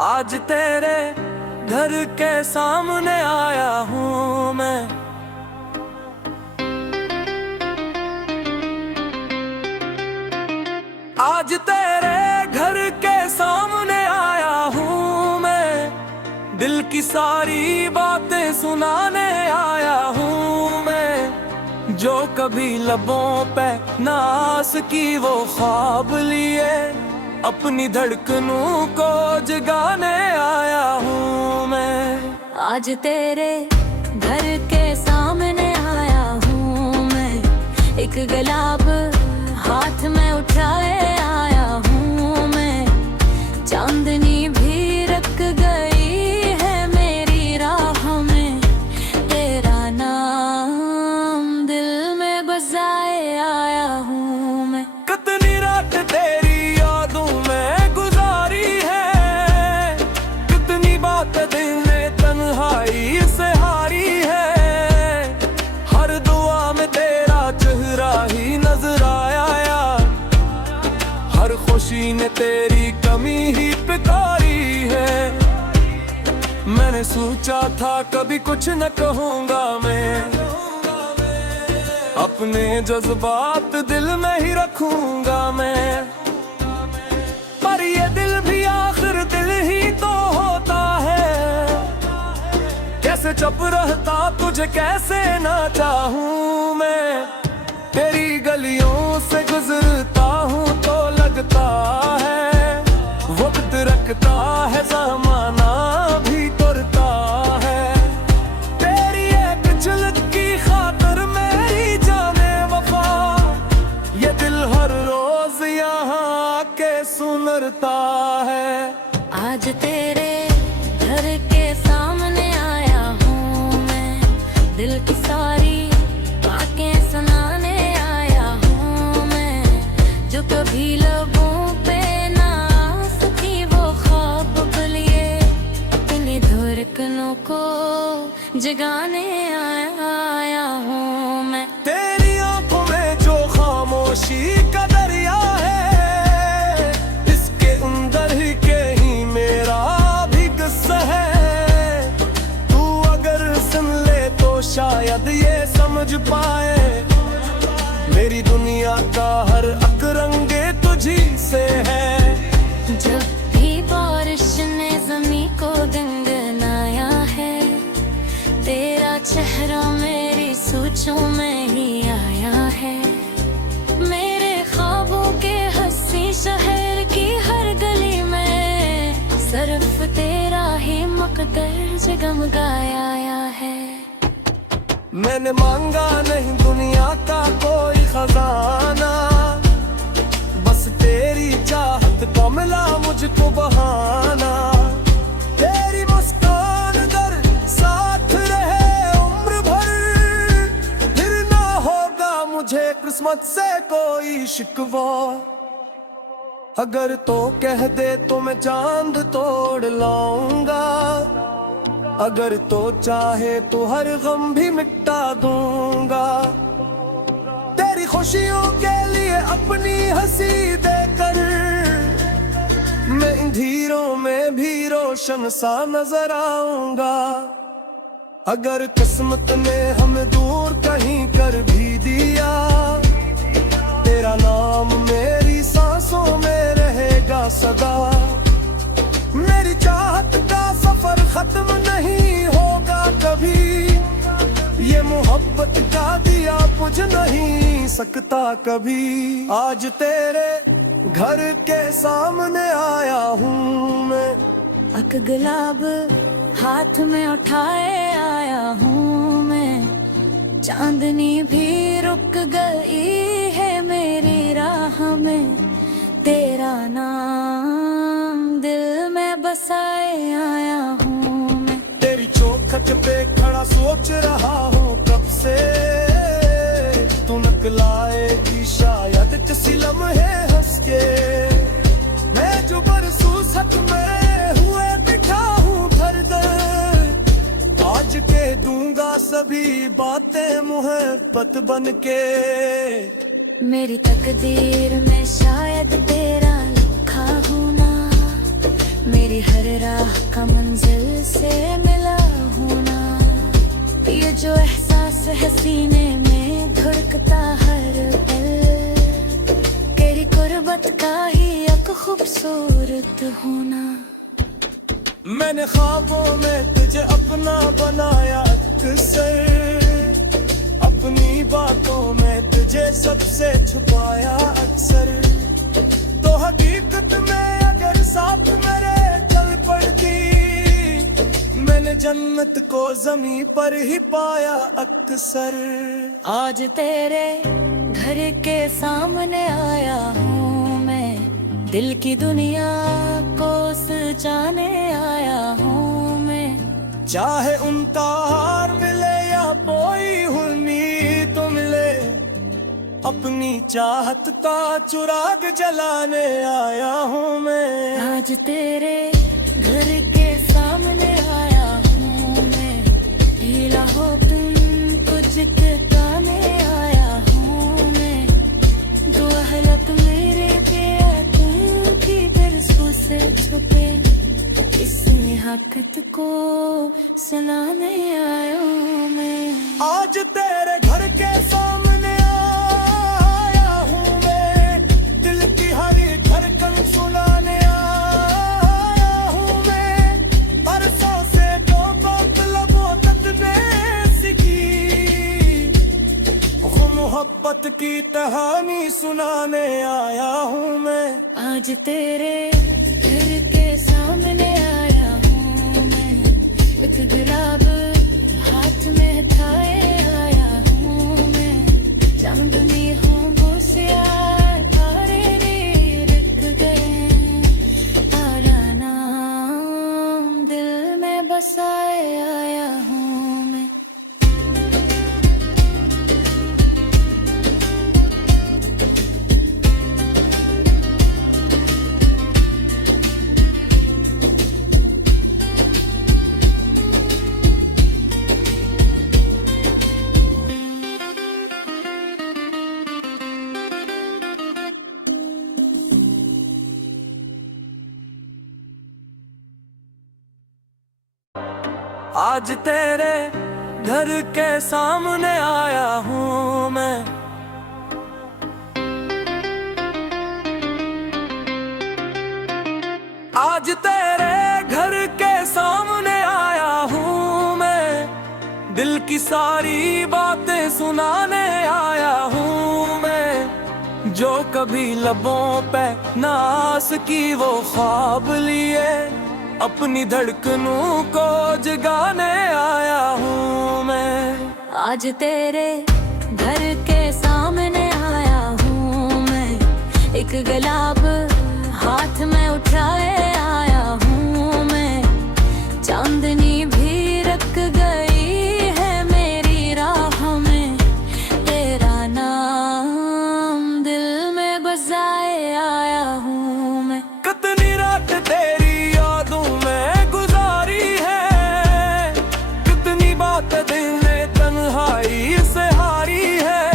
आज तेरे घर के सामने आया हूँ मैं। आज तेरे घर के सामने आया हूँ मैं। दिल की सारी बातें सुनाने आया हूँ मैं। जो कभी लबों पे नास की वो ख्वाब लिए अपनी धड़कनों को जगाने आया हूँ मैं। आज तेरे घर के सामने आया हूँ मैं। एक गुलाब हाथ में उठाए आया हूँ मैं। चांदनी भी रख गई है मेरी राह में। तेरा नाम दिल में बसाए आया हूँ मैं। कितनी रात तेरी यादों में गुजारी है। कितनी बात दिल ने तन्हाई से हारी है। हर दुआ में तेरा चेहरा ही नजर आया यार। हर खुशी ने तेरी कमी ही पुकारी है। मैंने सोचा था कभी कुछ न कहूँगा मैं। अपने जज्बात दिल में ही रखूंगा मैं। पर ये दिल भी आखिर दिल ही तो होता है। कैसे चुप रहता तुझे कैसे ना चाहूं मैं। तेरी गलियों से गुजरता हूँ तो लगता है वक्त रखता है ज़माना भी तुरता है। तेरी एक झलक की खातिर मेरी जाने वफा ये दिल हर रोज यहाँ आके सुनता है। आज तेरे घर के सामने आया हूँ मैं। दिल की सारी बातें सुनाने आया हूँ मैं। जो कभी लबों पे ना सकी वो ख्वाब लिए अपनी धड़कनों को जगाने आया हूँ मैं। तेरी आंखों में जो खामोशी का दरिया है इसके अंदर ही कहीं मेरा भी किस्सा है। तू अगर सुन ले तो शायद ये समझ पाए मेरी दुनिया का हर एक रंगे तुझी से है। जब भी बारिश ने ज़मीं को गंगनाया है तेरा चेहरा मेरी सोचों में ही आया है। मेरे ख्वाबों के हंसी शहर की हर गली में सिर्फ तेरा ही मकदर जगमगाया है। मैंने मांगा नहीं दुनिया का कोई खजाना। बस तेरी चाहत का मिला मुझको बहाना। तेरी मुस्कान अगर साथ रहे उम्र भर फिर ना होगा मुझे किस्मत से कोई शिकवा। अगर तो कह दे तो मैं चांद तोड़ लाऊंगा। अगर तो चाहे तो हर गम भी मिटा दूंगा। तेरी खुशियों के लिए अपनी हंसी देकर मैं अंधेरों में भी रोशन सा नजर आऊंगा। अगर किस्मत ने हमें दूर कहीं कर भी दिया तेरा नाम मेरी सांसों में रहेगा सदा। मेरी चाहत का सफर खत्म नहीं होगा कभी। ये मोहब्बत का दिया बुझ नहीं सकता कभी। आज तेरे घर के सामने आया हूँ मैं। एक गुलाब हाथ में उठाए आया हूँ मैं। चांदनी भी रुक गई है मेरी राह में। तेरा नाम दिल में बसाए आया हूँ मैं। तेरी चौखट पे खड़ा सोच रहा हूँ कब से। तू नकलाएगी शायद किसी लम्हे हंस के। मैं जो बरसों सच में हुए बिठा हूँ घर दर। आज के दूंगा सभी बातें मोहब्बत बन के। मेरी तकदीर में शायद तेरा लिखा हूँ ना। मेरी हर राह का मंजिल से मिला होना, ये जो एहसास है सीने में धड़कता हर पल, तेरी कुर्बत का ही एक खूबसूरत होना। मैंने ख्वाबों में तुझे अपना बनाया अक्सर, अपनी बातों में तुझे सबसे छुपाया अक्सर, तो हकीकत में अगर साथ मेरे चल पड़ती, मैंने जन्नत को ज़मीं पर ही पाया अक्सर। आज तेरे घर के सामने आया हूँ मैं, दिल की दुनिया को सजाने आया हूँ मैं। चाहे उनका हार मिले या कोई उम्मीद मिले, अपनी चाहत का चुराग जलाने आया हूँ मैं। आज तेरे घर के सामने आया हूँ मैं, ढीला हो तुम कुछ कहने आया हूँ मैं। दुआ है लग मेरे पिया तुम की तरसों से छुपे, इस हकीकत को सुनाने आया हूँ मैं। आज तेरे घर के सामने आया हूँ मैं, दिल की हर धड़कन सुनाने आया हूँ मैं। बरसों से तो बात लबों तक ने सीखी, वो मोहब्बत की कहानी सुनाने आया हूँ मैं। आज तेरे घर के सामने आया हूँ मैं, एक गुलाब हाथ में उठाए आया हूँ मैं। चांदनी हूँ बोसिया तारे रिक गए, तारा नाम दिल में बसाए आया हूँ मैं। आज तेरे घर के सामने आया हूँ मैं, आज तेरे घर के सामने आया हूँ मैं। दिल की सारी बातें सुनाने आया हूँ मैं। जो कभी लबों पे नास की वो ख्वाब लिए, अपनी धड़कनों को जगाने आया हूँ मैं। आज तेरे घर के सामने आया हूँ मैं, एक गुलाब हाथ में उठाए आया हूँ मैं। चांदनी भी रख गई है मेरी राह में, तेरा नाम दिल में बसाए आया हूँ मैं। कितनी रात तेरी यादों में गुजारी है, कितनी बात दिल ने तन्हाई से हारी है।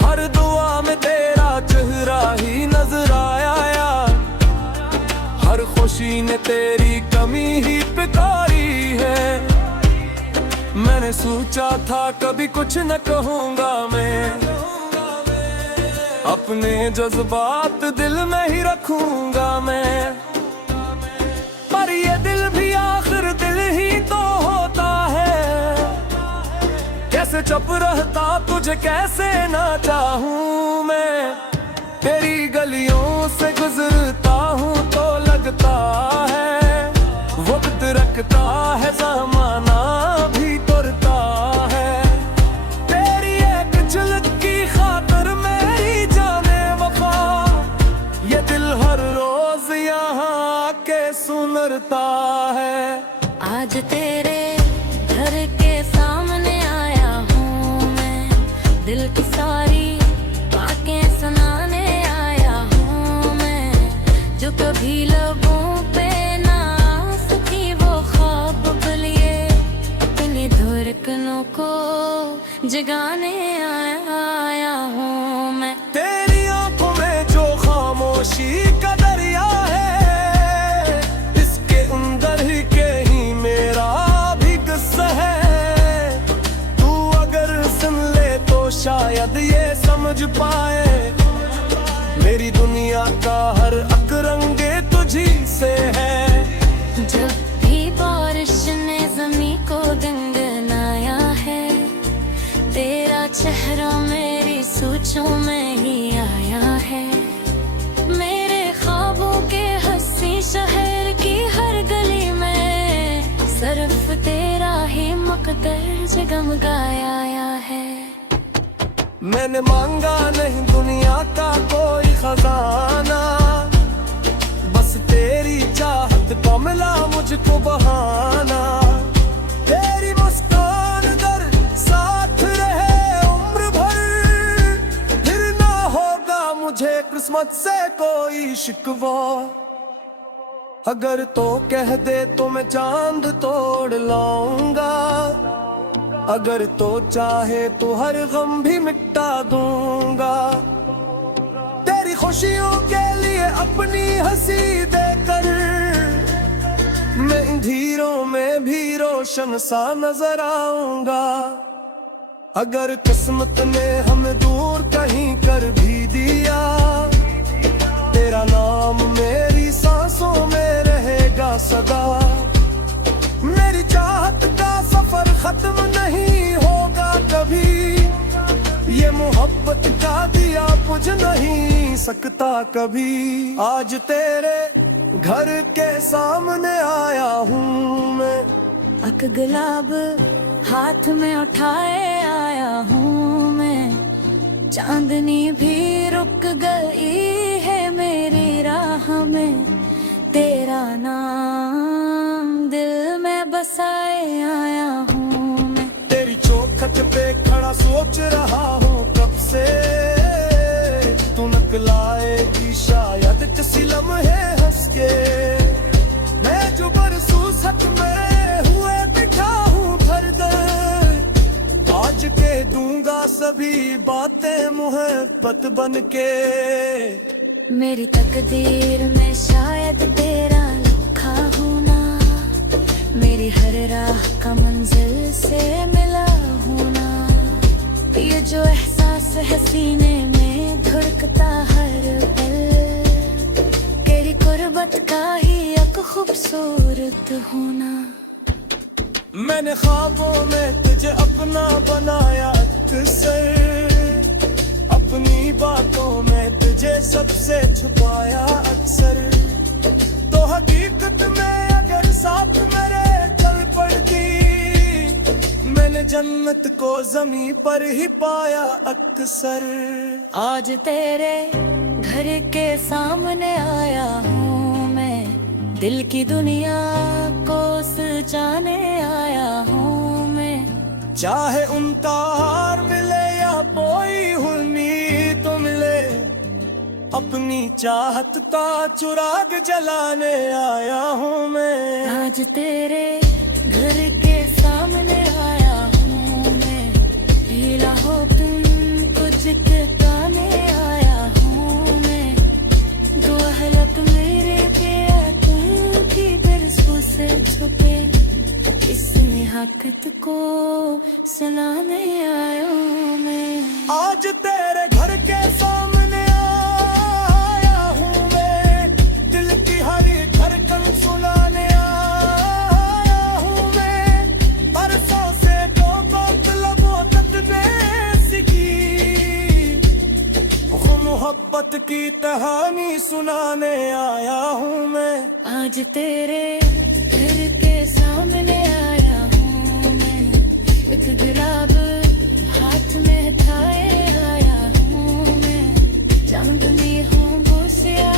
हर दुआ में तेरा चेहरा ही नजर आया यार, हर खुशी ने तेरी कमी ही पुकारी है। मैंने सोचा था कभी कुछ न कहूँगा मैं, अपने जज्बात दिल में ही रखूंगा मैं। पर ये दिल भी आखिर दिल ही तो होता है, कैसे चुप रहता तुझे कैसे ना चाहूं मैं। तेरी गलियों से गुजरता हूँ तो लगता है वक्त रखता है, ज़माना भी तुरता है। तेरी एक झलक की खातिर मेरी जाने वफा, ये दिल हर रोज यहाँ आके सुनरता है। आज तेरे घर के सामने आया हूँ मैं, दिल की सारी बातें सुनाने आया हूँ मैं। जो कभी लबों पे ना सकी वो ख्वाब लिए, अपनी धड़कनों को जगाने आया हूँ मैं। तेरी आंखों में जो खामोशी का दरिया है, पाए। मेरी दुनिया का हर अक रंगे तुझी से है। जब भी बारिश ने ज़मीं को गनगनाया है, तेरा चेहरा मेरी सोचों में ही आया है। मेरे ख्वाबों के हंसी शहर की हर गली में सिर्फ तेरा ही मकदर जगमगाया है। मैंने मांगा नहीं दुनिया का कोई खजाना, बस तेरी चाहत का मिला मुझको बहाना। तेरी मुस्कान दर साथ रहे उम्र भर, फिर ना होगा मुझे किस्मत से कोई शिकवा। अगर तो कह दे तो मैं चांद तोड़ लाऊंगा, अगर तो चाहे तो हर गम भी मिटा दूंगा। तेरी खुशियों के लिए अपनी हंसी देकर मैं अंधेरों में भी रोशन सा नजर आऊंगा। अगर किस्मत ने हमें दूर कहीं कर भी दिया, तेरा नाम मेरी सांसों में रहेगा सदा। मेरी चाहत का सफर खत्म नहीं होगा कभी, ये मोहब्बत का दिया बुझ नहीं सकता कभी। आज तेरे घर के सामने आया हूँ मैं, अक गुलाब हाथ में उठाए आया हूँ मैं। चांदनी भी रुक गई है मेरी राह में, तेरा नाम दिल में बसाए आया हूँ मैं। तेरी चौखट पे खड़ा सोच रहा हूँ कब से, तू नकलाएगी शायद किसी लम्हे हंस के। मैं जो बरसों सच में हुए बिठा हूँ दर्द, आज के दूंगा सभी बातें मोहब्बत बन के। मेरी तकदीर में शायद तेरा लिखा होना, मेरी हर राह का मंजिल से मिला होना। ये जो एहसास है सीने में धड़कता हर पल, तेरी कुर्बत का ही एक खूबसूरत होना। मैंने ख्वाबों में तुझे अपना बनाया अक्सर, अपनी बातों में तुझे सबसे छुपाया अक्सर। तो हकीकत में अगर साथ मेरे चल पड़ती, मैंने जन्नत को जमीन पर ही पाया अक्सर। आज तेरे घर के सामने आया हूँ मैं, दिल की दुनिया को सजाने आया हूँ मैं। चाहे उनका हार मिले या कोई उम्मीद तो मिले, अपनी चाहत का चुराग जलाने आया हूँ मैं। आज तेरे घर के सामने आया हूँ मैं, पीला हो तुम कुछ गाने आया हूँ मैं। दुआ है लग मेरे पिया तुम की बिरसों से छुपे, इस हकीकत को सुनाने आया हूँ मैं। आज तेरे घर के सामने आया हूँ मैं, दिल की हरी धड़कन सुनाने आया हूँ मैं। बरसों से तो मतलब तक बेसिकी, वो मोहब्बत की कहानी सुनाने आया हूँ मैं। आज तेरे घर के सामने आया हूँ मैं, एक गुलाब हाथ में थाए आया हूँ मैं। चांदनी हूँ बोसिया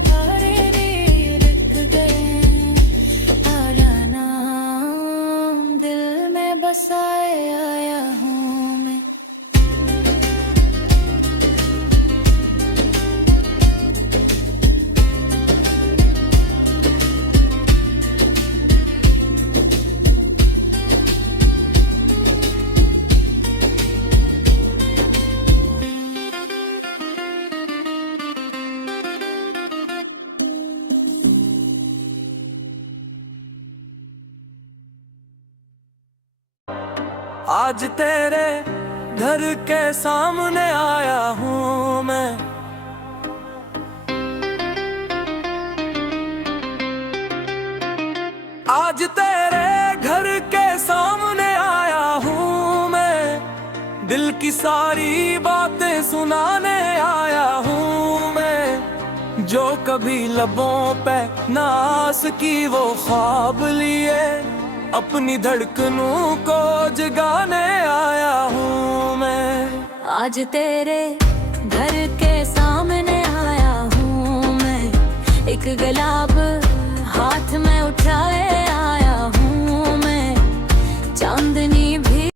तारे रे रुक गए, आला नाम दिल में बसाए आया हूँ मैं। आज तेरे घर के सामने आया हूँ मैं। आज तेरे घर के सामने आया हूँ मैं, दिल की सारी बातें सुनाने आया हूँ मैं। जो कभी लबों पे नास की वो ख्वाब लिए, अपनी धड़कनों को जगाने आया हूँ मैं। आज तेरे घर के सामने आया हूँ मैं, एक गुलाब हाथ में उठाए